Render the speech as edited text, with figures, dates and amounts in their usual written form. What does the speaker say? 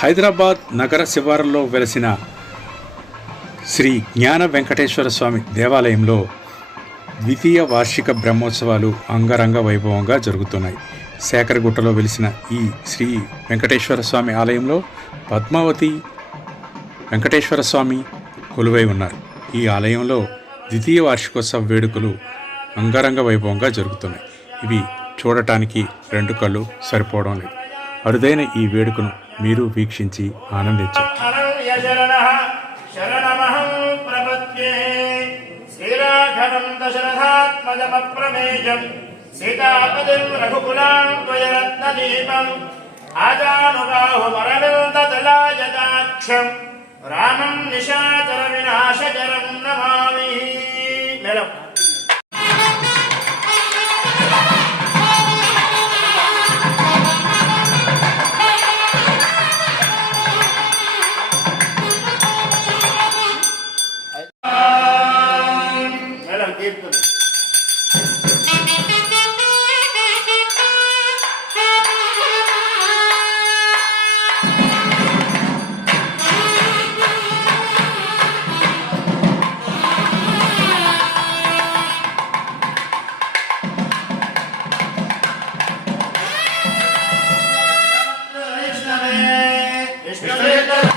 హైదరాబాద్ నగర శివారులో వెలసిన శ్రీ జ్ఞాన వెంకటేశ్వర స్వామి దేవాలయంలో ద్వితీయ వార్షిక బ్రహ్మోత్సవాలు అంగరంగ వైభవంగా జరుగుతున్నాయి. శేఖరగుట్టలో వెలిసిన ఈ శ్రీ వెంకటేశ్వర స్వామి ఆలయంలో పద్మావతి వెంకటేశ్వర స్వామి కొలువై ఉన్నారు. ఈ ఆలయంలో ద్వితీయ వార్షికోత్సవ వేడుకలు అంగరంగ వైభవంగా జరుగుతున్నాయి. ఇవి చూడటానికి రెండు కళ్ళు సరిపోవడం లేదు. అరుదైన ఈ వేడుకను మీరు వీక్షించి ఆనందించారు. రామం నిశాచర వినాశకరం నమామి. Viष्णवे